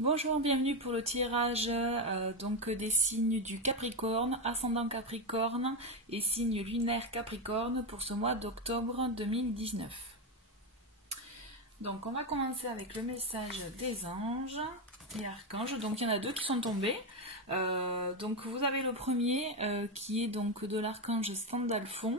Bonjour, bienvenue pour le tirage donc des signes du Capricorne, ascendant Capricorne et signe lunaire Capricorne pour ce mois d'octobre 2019. Donc on va commencer avec le message des anges et archanges. Donc il y en a deux qui sont tombés. Donc vous avez le premier qui est donc de l'archange Sandalphon.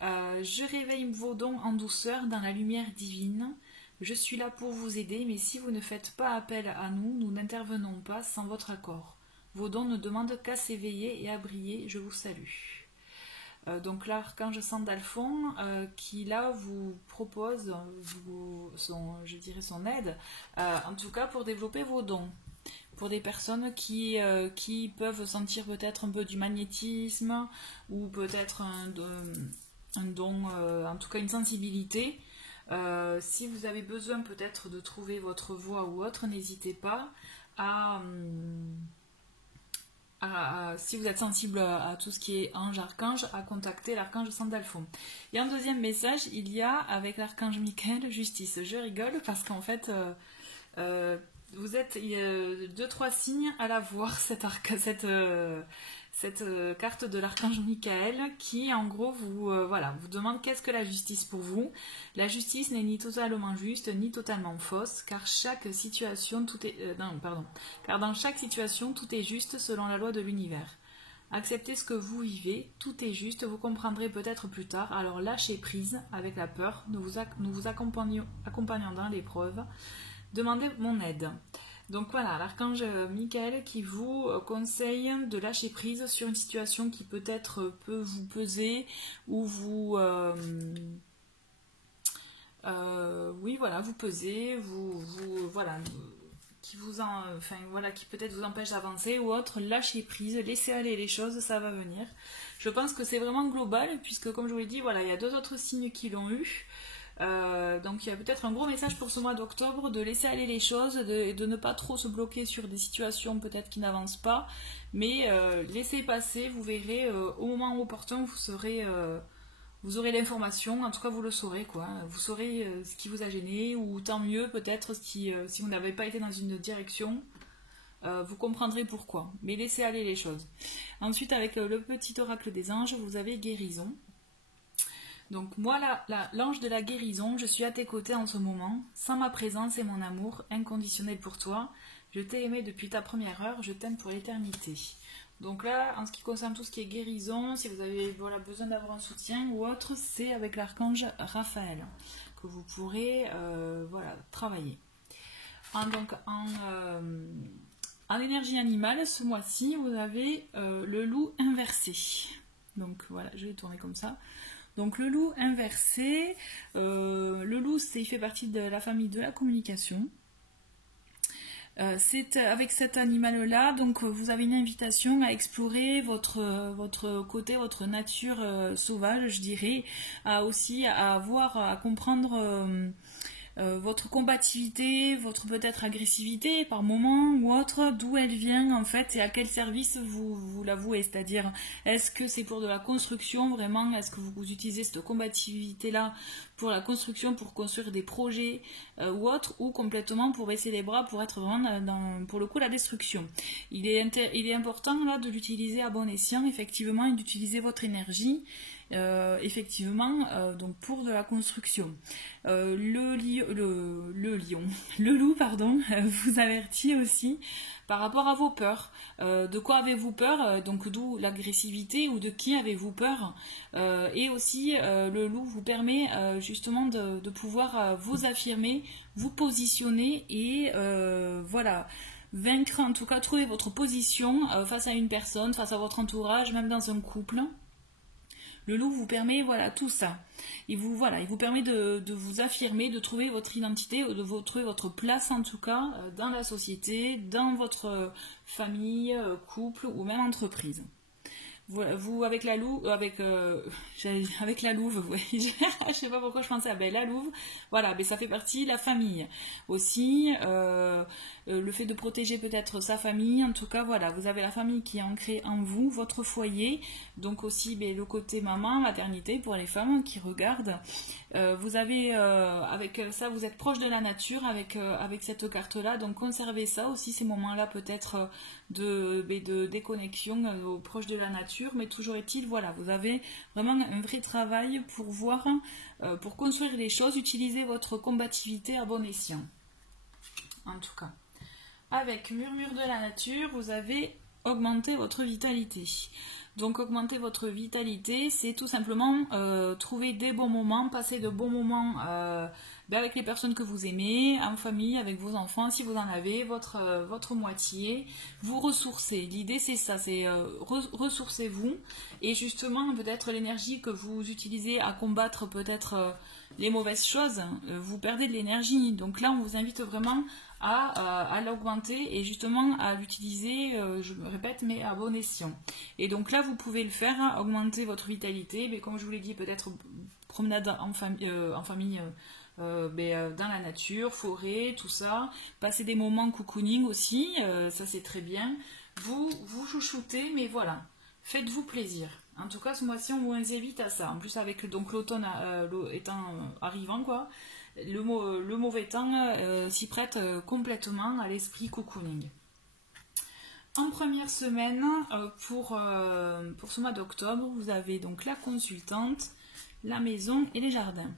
Je réveille vos dons en douceur dans la lumière divine. Je suis là pour vous aider, mais si vous ne faites pas appel à nous, nous n'intervenons pas sans votre accord. Vos dons ne demandent qu'à s'éveiller et à briller. Je vous salue. Donc l'archange Sandalphon qui là vous propose son aide, en tout cas pour développer vos dons. Pour des personnes qui peuvent sentir peut-être un peu du magnétisme ou peut-être un don, en tout cas une sensibilité. Si vous avez besoin peut-être de trouver votre voie ou autre, n'hésitez pas si vous êtes sensible à tout ce qui est ange, archange, à contacter l'archange Sandalphon. Et un deuxième message, il y a avec l'archange Michael, justice. Je rigole parce qu'en fait, vous êtes 2-3 signes à la voir cette carte de l'archange Michael qui en gros vous demande qu'est-ce que la justice pour vous. La justice n'est ni totalement juste ni totalement fausse car car dans chaque situation tout est juste selon la loi de l'univers. Acceptez ce que vous vivez, tout est juste, vous comprendrez peut-être plus tard, alors lâchez prise avec la peur, nous vous accompagnons dans l'épreuve, demandez mon aide. Donc voilà, l'archange Michael qui vous conseille de lâcher prise sur une situation qui peut-être peut vous peser ou vous vous peser, qui peut-être vous empêche d'avancer ou autre. Lâchez prise, laissez aller les choses, ça va venir. Je pense que c'est vraiment global puisque comme je vous l'ai dit, voilà, il y a deux autres signes qui l'ont eu. Donc il y a peut-être un gros message pour ce mois d'octobre de laisser aller les choses, de ne pas trop se bloquer sur des situations peut-être qui n'avancent pas, mais laissez passer, vous verrez au moment opportun vous aurez l'information, en tout cas vous le saurez quoi, vous saurez ce qui vous a gêné ou tant mieux peut-être si vous n'avez pas été dans une direction. Vous comprendrez pourquoi, mais laissez aller les choses. Ensuite avec le petit oracle des anges, vous avez guérison. Donc moi, l'ange de la guérison, je suis à tes côtés en ce moment, sans ma présence et mon amour inconditionnel pour toi. Je t'ai aimé depuis ta première heure, je t'aime pour l'éternité. Donc là, en ce qui concerne tout ce qui est guérison, si vous avez besoin d'avoir un soutien ou autre, c'est avec l'archange Raphaël que vous pourrez travailler. En énergie animale, ce mois-ci, vous avez le loup inversé. Donc voilà, je vais tourner comme ça. Donc le loup inversé, le loup il fait partie de la famille de la communication. C'est avec cet animal-là, donc vous avez une invitation à explorer votre côté, votre nature sauvage, je dirais, à comprendre votre combativité, votre peut-être agressivité par moment ou autre, d'où elle vient en fait et à quel service vous la vouez. C'est-à-dire, est-ce que c'est pour de la construction vraiment, est-ce que vous utilisez cette combativité-là pour la construction, pour construire des projets ou autre, ou complètement pour baisser les bras, pour être vraiment pour le coup la destruction. Il est important là de l'utiliser à bon escient, effectivement, et d'utiliser votre énergie donc pour de la construction. Le loup, vous avertit aussi par rapport à vos peurs. De quoi avez-vous peur? Donc d'où l'agressivité ou de qui avez-vous peur? Et aussi le loup vous permet justement de pouvoir vous affirmer, vous positionner et vaincre, en tout cas trouver votre position face à une personne, face à votre entourage, même dans un couple. Le loup vous permet tout ça. Il vous permet de vous affirmer, de trouver votre identité, de trouver votre place en tout cas dans la société, dans votre famille, couple ou même entreprise. vous avec la louve, avec la louve, ouais. Je sais pas pourquoi je pensais à la louve. Voilà, ça fait partie de la famille aussi. Le fait de protéger peut-être sa famille, en tout cas voilà, vous avez la famille qui est ancrée en vous, votre foyer, donc aussi le côté maman, maternité pour les femmes qui regardent. Vous avez avec ça, vous êtes proche de la nature avec cette carte là, donc conservez ça aussi, ces moments là peut-être de déconnexion proche de la nature, mais toujours est-il, voilà, vous avez vraiment un vrai travail pour voir, pour construire les choses, utiliser votre combativité à bon escient, en tout cas. Avec Murmure de la nature, vous avez augmenté votre vitalité. Donc augmenter votre vitalité, c'est tout simplement trouver des bons moments, passer de bons moments avec les personnes que vous aimez, en famille, avec vos enfants, si vous en avez, votre moitié, vous ressourcer. L'idée c'est ça, c'est ressourcez-vous, et justement peut-être l'énergie que vous utilisez à combattre peut-être les mauvaises choses, vous perdez de l'énergie. Donc là on vous invite vraiment à l'augmenter et justement à l'utiliser, je me répète, mais à bon escient. Et donc là, vous pouvez le faire, augmenter votre vitalité, mais comme je vous l'ai dit, peut-être promenade en famille dans la nature, forêt, tout ça, passer des moments cocooning aussi, ça c'est très bien. Vous chouchoutez, mais voilà, faites-vous plaisir. En tout cas, ce mois-ci, on vous invite à ça. En plus, avec donc l'automne étant arrivant, quoi, le mauvais temps s'y prête complètement à l'esprit cocooning. En première semaine, pour ce mois d'octobre, vous avez donc la consultante, la maison et les jardins.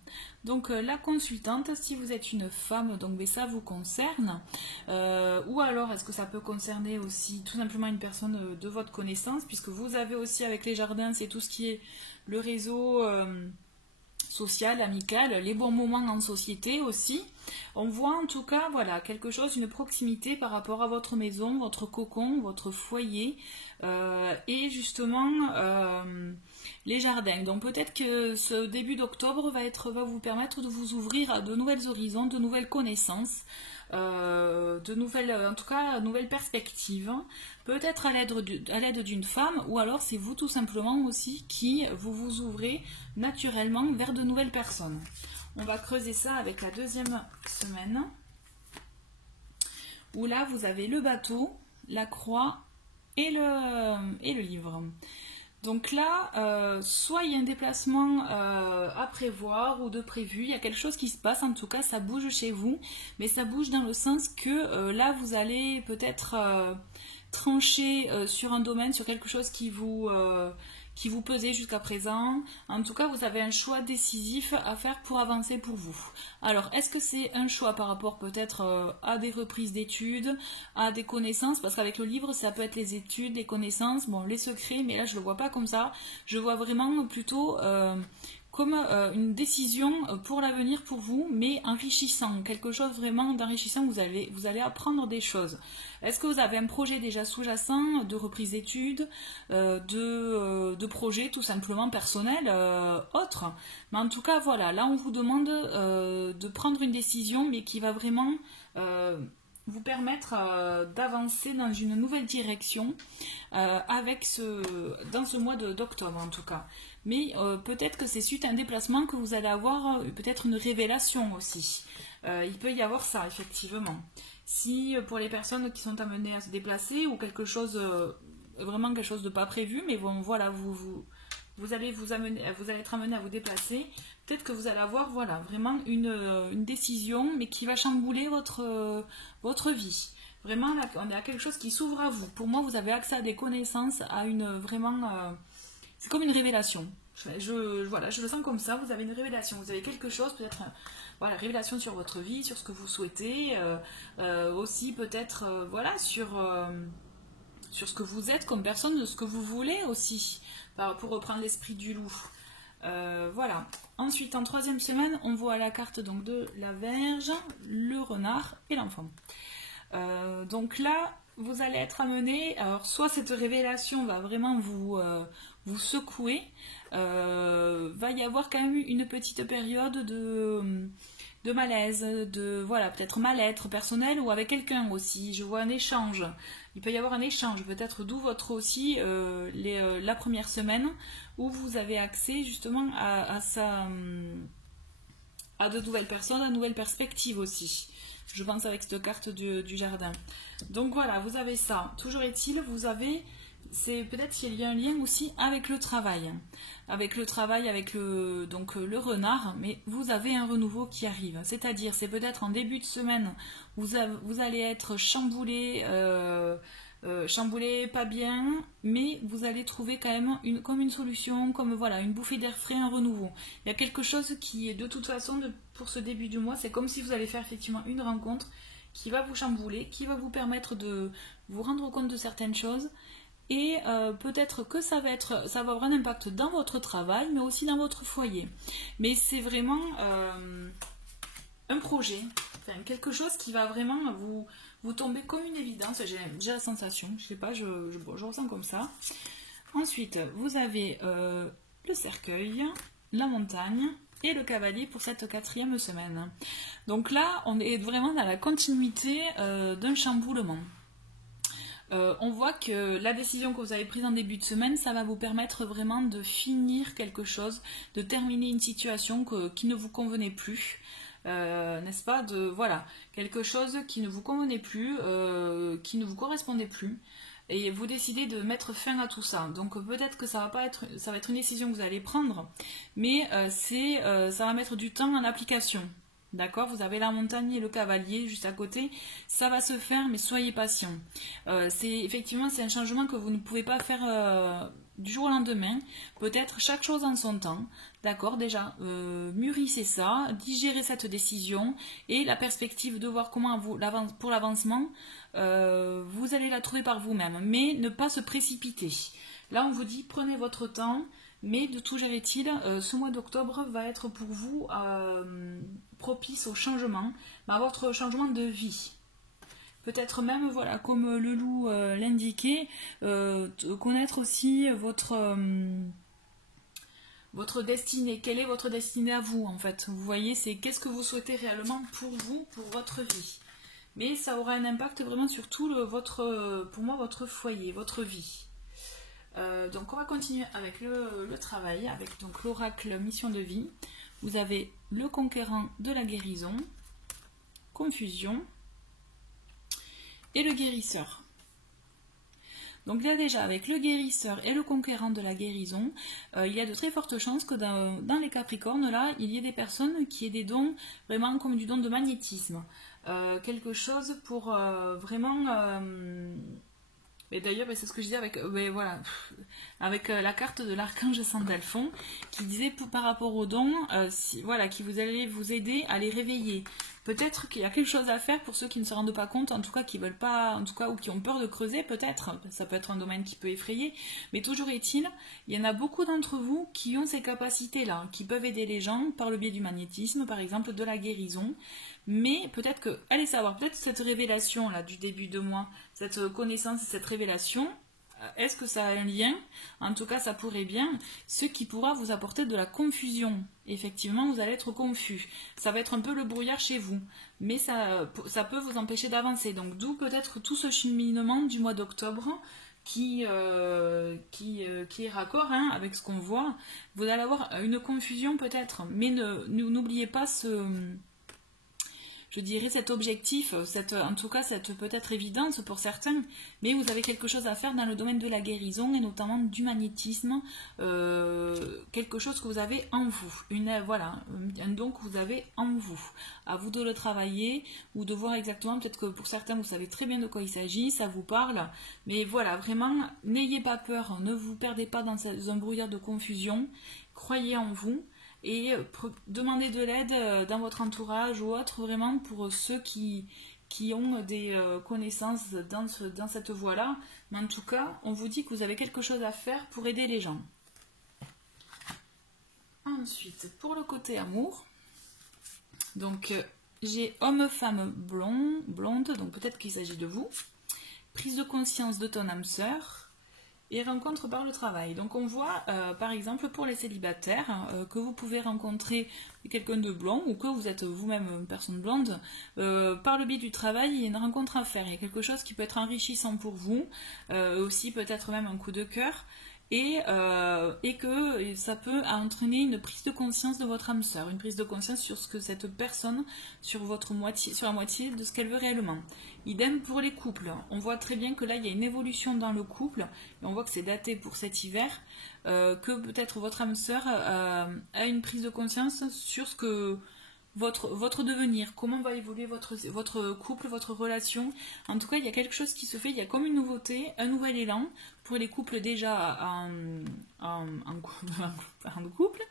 Donc la consultante, si vous êtes une femme, donc ça vous concerne, ou alors est-ce que ça peut concerner aussi tout simplement une personne de votre connaissance, puisque vous avez aussi avec les jardins, c'est tout ce qui est le réseau social, amical, les bons moments en société aussi. On voit en tout cas, voilà, quelque chose, une proximité par rapport à votre maison, votre cocon, votre foyer, et justement les jardins. Donc peut-être que ce début d'octobre va vous permettre de vous ouvrir à de nouvelles horizons, de nouvelles connaissances, de nouvelles perspectives, peut-être à l'aide d'une femme, ou alors c'est vous tout simplement aussi qui vous ouvrez naturellement vers de nouvelles personnes. On va creuser ça avec la deuxième semaine, où là vous avez le bateau, la croix et le livre. Donc là, soit il y a un déplacement à prévoir ou de prévu, il y a quelque chose qui se passe, en tout cas ça bouge chez vous, mais ça bouge dans le sens que là vous allez peut-être trancher sur un domaine, sur quelque chose qui vous pesait jusqu'à présent. En tout cas, vous avez un choix décisif à faire pour avancer pour vous. Alors, est-ce que c'est un choix par rapport peut-être à des reprises d'études, à des connaissances? Parce qu'avec le livre, ça peut être les études, les connaissances, bon, les secrets, mais là, je ne le vois pas comme ça. Je vois vraiment plutôt comme une décision pour l'avenir pour vous, mais enrichissant, quelque chose vraiment d'enrichissant, vous allez apprendre des choses. Est-ce que vous avez un projet déjà sous-jacent de reprise d'études, de projet tout simplement personnel, autre? Mais en tout cas, voilà, là on vous demande de prendre une décision, mais qui va vraiment vous permettre d'avancer dans une nouvelle direction dans ce mois d'octobre en tout cas. Mais peut-être que c'est suite à un déplacement que vous allez avoir peut-être une révélation aussi. Il peut y avoir ça effectivement. Si pour les personnes qui sont amenées à se déplacer ou quelque chose, vraiment quelque chose de pas prévu, mais bon voilà, vous allez être amené à vous déplacer, peut-être que vous allez avoir voilà, vraiment une décision, mais qui va chambouler votre vie. Vraiment, là, on est à quelque chose qui s'ouvre à vous. Pour moi, vous avez accès à des connaissances, à c'est comme une révélation. Voilà, je le sens comme ça, vous avez une révélation. Vous avez quelque chose, peut-être, voilà, révélation sur votre vie, sur ce que vous souhaitez, aussi peut-être, voilà, sur ce que vous êtes comme personne, de ce que vous voulez aussi, pour reprendre l'esprit du loup. Voilà. Ensuite, en troisième semaine, on voit la carte donc de la Vierge, le renard et l'enfant. Donc là, vous allez être amené, alors soit cette révélation va vraiment vous secouer, va y avoir quand même une petite période de malaise, de voilà, peut-être mal-être personnel ou avec quelqu'un aussi. Je vois un échange. Il peut y avoir un échange, peut-être d'où votre aussi la première semaine où vous avez accès justement à de nouvelles personnes, à de nouvelles perspectives aussi. Je pense avec cette carte du jardin. Donc voilà, vous avez ça. Toujours est-il, vous avez, c'est peut-être qu'il y a un lien aussi avec le travail. Avec le travail, avec le renard, mais vous avez un renouveau qui arrive. C'est-à-dire, c'est peut-être en début de semaine, vous allez être chamboulé, chamboulé, pas bien, mais vous allez trouver quand même comme une solution, comme voilà, une bouffée d'air frais, un renouveau. Il y a quelque chose qui est de toute façon, pour ce début du mois, c'est comme si vous allez faire effectivement une rencontre qui va vous chambouler, qui va vous permettre de vous rendre compte de certaines choses. Et peut-être que ça va avoir un impact dans votre travail, mais aussi dans votre foyer. Mais c'est vraiment un projet, enfin, quelque chose qui va vraiment vous tomber comme une évidence. J'ai la sensation, je sais pas, je ressens comme ça. Ensuite, vous avez le cercueil, la montagne et le cavalier pour cette 4e semaine. Donc là, on est vraiment dans la continuité d'un chamboulement. On voit que la décision que vous avez prise en début de semaine, ça va vous permettre vraiment de finir quelque chose, de terminer une situation qui ne vous convenait plus, n'est-ce pas, voilà, quelque chose qui ne vous convenait plus, qui ne vous correspondait plus, et vous décidez de mettre fin à tout ça. Donc peut-être que ça va être une décision que vous allez prendre, mais ça va mettre du temps en application. D'accord, vous avez la montagne et le cavalier juste à côté. Ça va se faire, mais soyez patient. Effectivement, c'est un changement que vous ne pouvez pas faire du jour au lendemain. Peut-être chaque chose en son temps. D'accord, déjà, mûrissez ça, digérez cette décision et la perspective de voir comment pour l'avancement, vous allez la trouver par vous-même. Mais ne pas se précipiter. Là, on vous dit, prenez votre temps. Mais de tout est-il, ce mois d'octobre va être pour vous propice au changement, à votre changement de vie. Peut-être même, voilà, comme le loup l'indiquait, connaître aussi votre destinée. Quelle est votre destinée à vous, en fait? Vous voyez, c'est qu'est-ce que vous souhaitez réellement pour vous, pour votre vie. Mais ça aura un impact vraiment sur tout pour moi, votre foyer, votre vie. Donc on va continuer avec le travail, avec donc l'oracle mission de vie. Vous avez le conquérant de la guérison, confusion et le guérisseur. Donc là déjà avec le guérisseur et le conquérant de la guérison, il y a de très fortes chances que dans les Capricornes là, il y ait des personnes qui aient des dons vraiment comme du don de magnétisme. Quelque chose pour vraiment... Et d'ailleurs, c'est ce que je disais avec la carte de l'archange Sandalphon, qui disait par rapport aux dons, qui vous allez vous aider à les réveiller. Peut-être qu'il y a quelque chose à faire pour ceux qui ne se rendent pas compte, en tout cas qui veulent pas, en tout cas ou qui ont peur de creuser, peut-être. Ça peut être un domaine qui peut effrayer, mais toujours est-il, il y en a beaucoup d'entre vous qui ont ces capacités-là, qui peuvent aider les gens par le biais du magnétisme, par exemple de la guérison. Mais peut-être que, allez savoir, peut-être cette révélation là du début de mois, cette connaissance, cette révélation, est-ce que ça a un lien? En tout cas, ça pourrait bien, ce qui pourra vous apporter de la confusion. Effectivement, vous allez être confus. Ça va être un peu le brouillard chez vous, mais ça peut vous empêcher d'avancer. Donc, d'où peut-être tout ce cheminement du mois d'octobre qui est raccord avec ce qu'on voit. Vous allez avoir une confusion peut-être, mais n'oubliez pas je dirais cet objectif, en tout cas cette peut-être évidence pour certains, mais vous avez quelque chose à faire dans le domaine de la guérison et notamment du magnétisme, quelque chose que vous avez en vous, un don que vous avez en vous, à vous de le travailler ou de voir exactement, peut-être que pour certains vous savez très bien de quoi il s'agit, ça vous parle, mais voilà, vraiment, n'ayez pas peur, ne vous perdez pas dans un brouillard de confusion, croyez en vous. Et demandez de l'aide dans votre entourage ou autre, vraiment pour ceux qui ont des connaissances dans cette voie-là. Mais en tout cas, on vous dit que vous avez quelque chose à faire pour aider les gens. Ensuite, pour le côté amour, donc j'ai homme-femme blonde, donc peut-être qu'il s'agit de vous. Prise de conscience de ton âme sœur. et rencontres par le travail. Donc on voit par exemple pour les célibataires que vous pouvez rencontrer quelqu'un de blond ou que vous êtes vous-même une personne blonde. Par le biais du travail, il y a une rencontre à faire. Il y a quelque chose qui peut être enrichissant pour vous, aussi peut-être même un coup de cœur. Et que ça peut entraîner une prise de conscience de votre âme sœur, une prise de conscience sur ce que cette personne, sur la moitié de ce qu'elle veut réellement. Idem pour les couples. On voit très bien que là, il y a une évolution dans le couple, et on voit que c'est daté pour cet hiver, que peut-être votre âme sœur a une prise de conscience sur ce que votre devenir, comment va évoluer votre couple, votre relation. En tout cas, il y a quelque chose qui se fait, il y a comme une nouveauté, un nouvel élan pour les couples déjà en couple,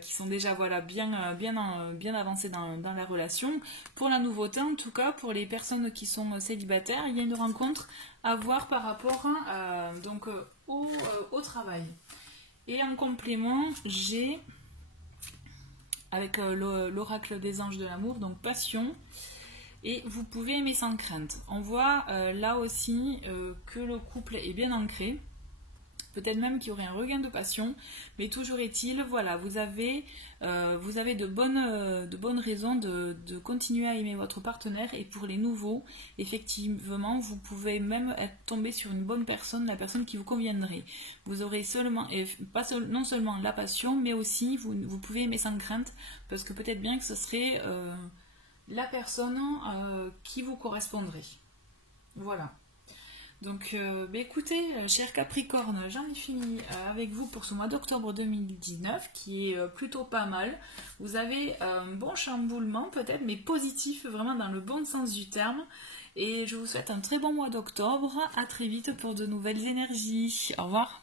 qui sont déjà voilà, bien avancés dans la relation. Pour la nouveauté, en tout cas, pour les personnes qui sont célibataires, il y a une rencontre à voir par rapport au travail. Et en complément, j'ai avec l'oracle des anges de l'amour, donc passion, et vous pouvez aimer sans crainte. On voit là aussi que le couple est bien ancré, peut-être même qu'il y aurait un regain de passion, mais toujours est-il, voilà, vous avez de bonnes raisons de continuer à aimer votre partenaire, et pour les nouveaux, effectivement, vous pouvez même être tombé sur une bonne personne, la personne qui vous conviendrait. Vous aurez non seulement la passion, mais aussi vous pouvez aimer sans crainte, parce que peut-être bien que ce serait la personne qui vous correspondrait. Voilà. Donc, écoutez, cher Capricorne, j'en ai fini avec vous pour ce mois d'octobre 2019, qui est plutôt pas mal. Vous avez un bon chamboulement peut-être, mais positif, vraiment dans le bon sens du terme. Et je vous souhaite un très bon mois d'octobre. À très vite pour de nouvelles énergies. Au revoir.